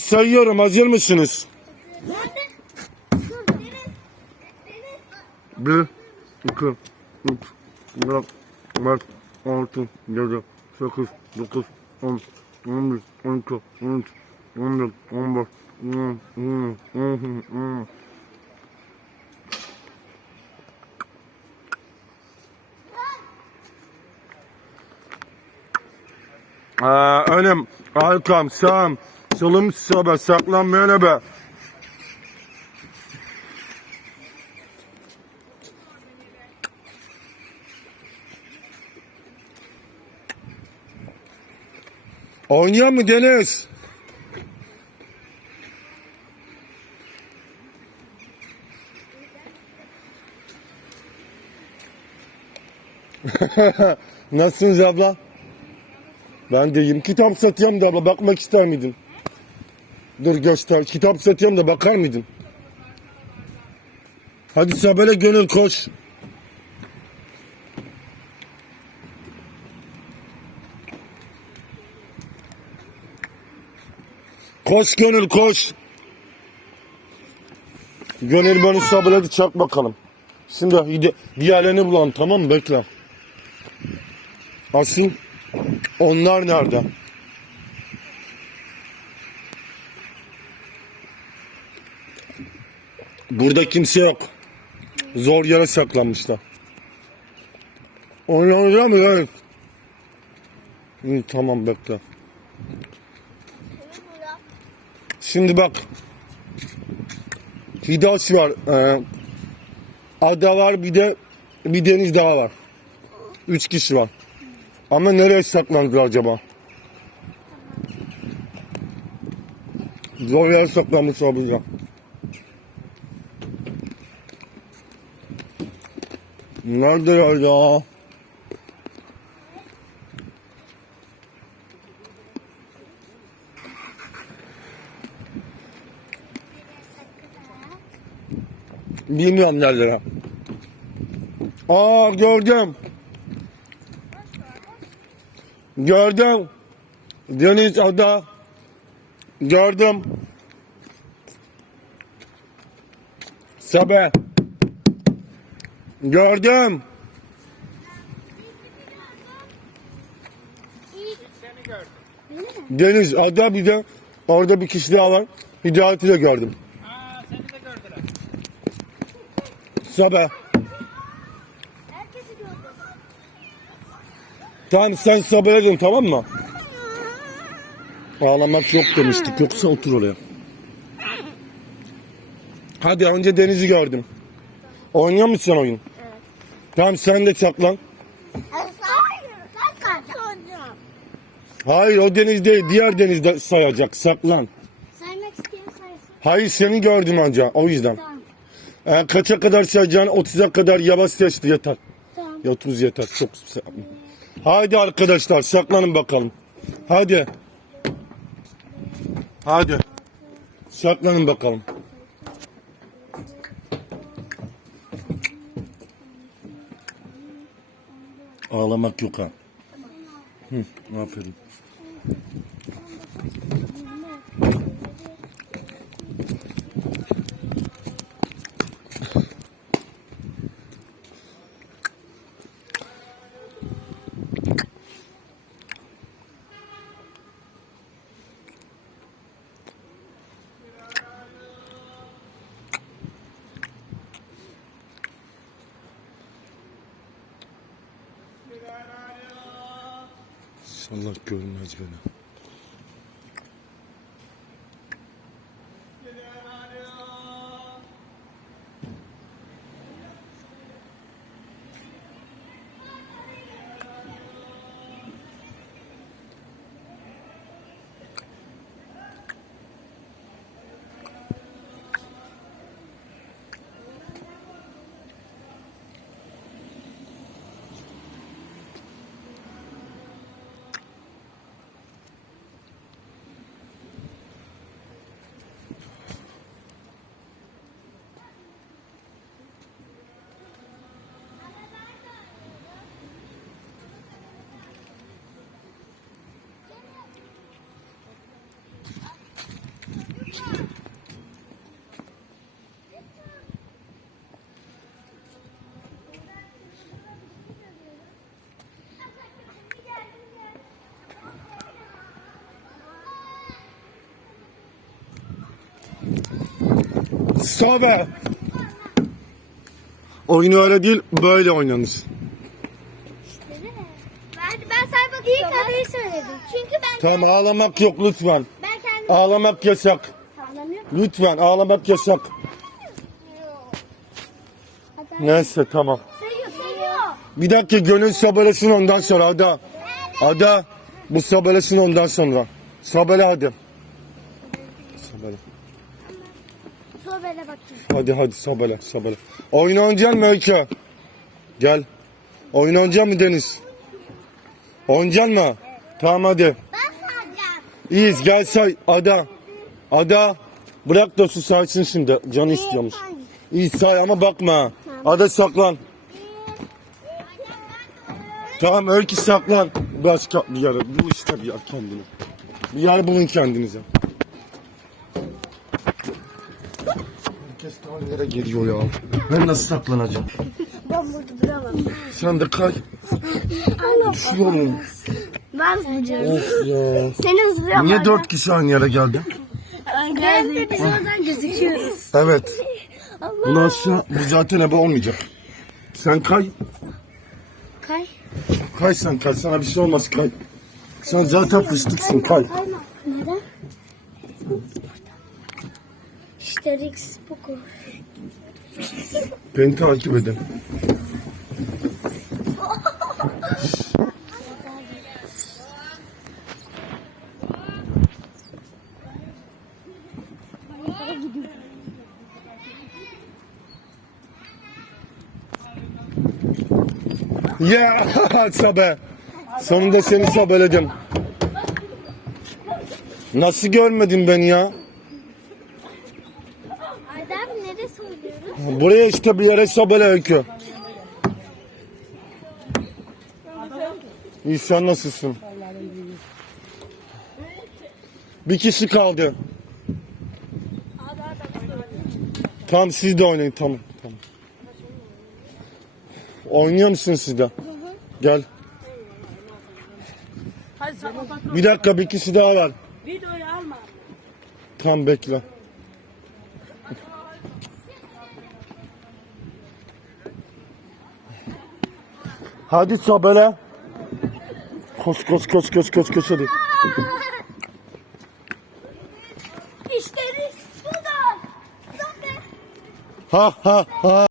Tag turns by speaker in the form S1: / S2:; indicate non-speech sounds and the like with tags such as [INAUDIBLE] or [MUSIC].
S1: Sayıyorum hazır mısınız? Bir, iki, üç, dört, beş, altı, yedi, sekiz, dokuz, on, on bir, on iki, on üç, on dört, on beş, on, on, on, on. Ee, önüm, arkam, sağım, Solum sıra be. Saklan be. Oynuyor mu Deniz? [LAUGHS] Nasılsınız abla? Ben deyim. tam satıyorum da abla. Bakmak ister miydin? Dur göster. Kitap satıyorum da bakar mıydın? Hadi Sabel'e gönül koş. Koş gönül koş. Gönül bana sabırladı çak bakalım. Şimdi gide, diğerlerini bulalım tamam mı? Bekle. asıl onlar nerede? Burada kimse yok. Zor yere saklanmışlar. Oynayacağım ya. İyi, tamam bekle. Şimdi bak. Hidaş var. Ee, ada var bir de bir deniz daha var. Üç kişi var. Ama nereye saklandılar acaba? Zor yere saklanmış olabilir. Nerede orada? Bilmiyorum nerede. Aa gördüm. Gördüm. Deniz ada. Gördüm. Sabah. Gördüm. Deniz, orada bir de orada bir kişi daha var. Hidayet'i de gördüm. Aa, seni de gördüler. Sabah. Tamam sen sabredin tamam mı? Ağlamak yok demiştik. Yoksa otur oraya. Hadi önce denizi gördüm. Oynuyor musun sen oyun? Tamam sen de çaklan. Hayır o deniz değil diğer denizde sayacak saklan. Saymak isteyen Hayır seni gördüm anca o yüzden. Tamam. Ee, kaça kadar sayacağını 30'a kadar yavaş yaşlı yeter. Tamam. 30 yeter çok. Haydi arkadaşlar saklanın bakalım. Hadi. Hadi. Saklanın bakalım. Ağlamak yok ha. Hı, aferin. Allah görmez beni. Sobe. Oyunu öyle değil, böyle oynanır. Ben, ben sana bakıyorum. İlk adayı söyledim. Çünkü ben Tamam ağlamak yok lütfen. ben kendim Ağlamak yasak. ağlamıyorum. Lütfen ağlamak yasak. Neyse tamam. Bir dakika gönül sabırlasın ondan sonra Ada. Ada. Bu sabırlasın ondan sonra. Sabırla hadi. Hadi hadi sabala sabala. Oynayacak mı Öykü? Gel. Oynayacak mı Deniz? Oynayacak mı? Tamam hadi. İyiyiz gel say. Ada. Ada. Bırak da su saysın şimdi. Canı istiyormuş. İyi say ama bakma. Ada saklan. Tamam Öykü saklan. Başka bir yere. bu işte bir yer kendini. Bir yer bulun kendinize. Nereye geliyor ya? Ben nasıl saklanacağım? Ben burada duramam. Sen de kay. Düşüyorum. Ben vuracağım. Of ya. Seni hızlıyorum. Niye dört kişi aynı yere geldi? Ben de biz oradan gözüküyoruz. Evet. Allah. Ulan sen, bu zaten ebe olmayacak. Sen kay. Kay. Kay sen kay. Sana bir şey olmaz kay. Sen zaten fıstıksın kay. Neden? İşte Rix Poco. Beni takip edin. Ya [LAUGHS] Sabe. Sonunda seni sabeledim. Nasıl görmedin beni ya? Buraya işte bir yarışsa böyle öykü. İnsan nasılsın? Bir kişi kaldı. Tamam siz de oynayın tamam. tamam. Oynuyor musunuz siz de? Gel. Bir dakika bir kişi daha var. Videoyu alma. Tam bekle. Hadi sabele. Koş koş koş koş koş koş hadi. İşte biz burada. Ha ha ha.